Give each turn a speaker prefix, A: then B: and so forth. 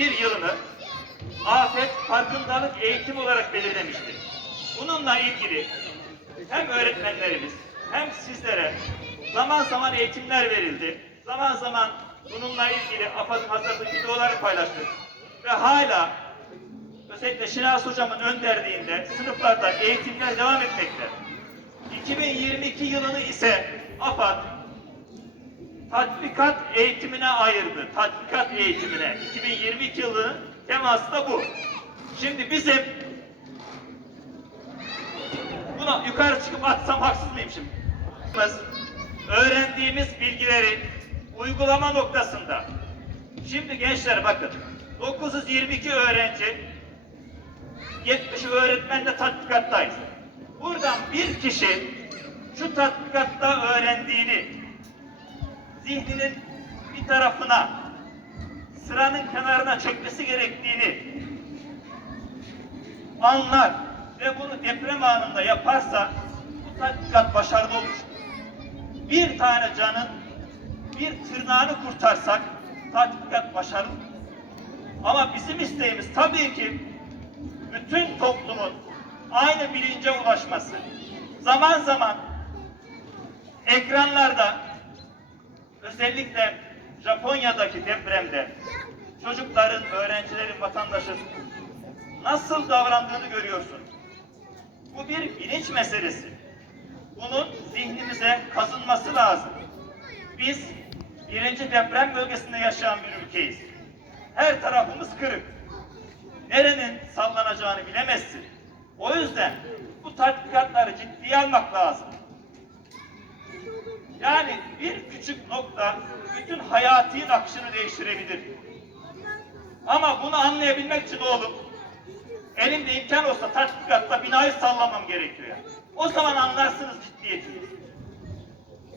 A: 2021 yılını afet farkındalık eğitim olarak belirlemiştir. Bununla ilgili hem öğretmenlerimiz hem sizlere zaman zaman eğitimler verildi. Zaman zaman bununla ilgili AFAD'ın hazırladığı videoları paylaştık. Ve hala özellikle Şinas Hocam'ın önderliğinde sınıflarda eğitimler devam etmekte. 2022 yılını ise AFAD tatbikat eğitimine ayırdı. Tatbikat eğitimine. 2022 yılının teması da bu. Şimdi bizim buna yukarı çıkıp atsam haksız mıyım şimdi? Öğrendiğimiz bilgileri uygulama noktasında. Şimdi gençler bakın. 922 öğrenci 70 öğretmenle tatbikattayız. Buradan bir kişi şu tatbikatta öğrendiğini zihninin bir tarafına sıranın kenarına çekmesi gerektiğini anlar ve bunu deprem anında yaparsa bu tatbikat başarılı olur. Bir tane canın bir tırnağını kurtarsak tatbikat başarılı. Ama bizim isteğimiz tabii ki bütün toplumun aynı bilince ulaşması. Zaman zaman ekranlarda özellikle Japonya'daki depremde çocukların, öğrencilerin, vatandaşın nasıl davrandığını görüyorsun. Bu bir bilinç meselesi. Bunun zihnimize kazınması lazım. Biz birinci deprem bölgesinde yaşayan bir ülkeyiz. Her tarafımız kırık. Nerenin sallanacağını bilemezsin. O yüzden bu tatbikatları ciddiye almak lazım. Yani bir küçük nokta bütün hayatın akışını değiştirebilir. Ama bunu anlayabilmek için oğlum elimde imkan olsa tatbikatta binayı sallamam gerekiyor. O zaman anlarsınız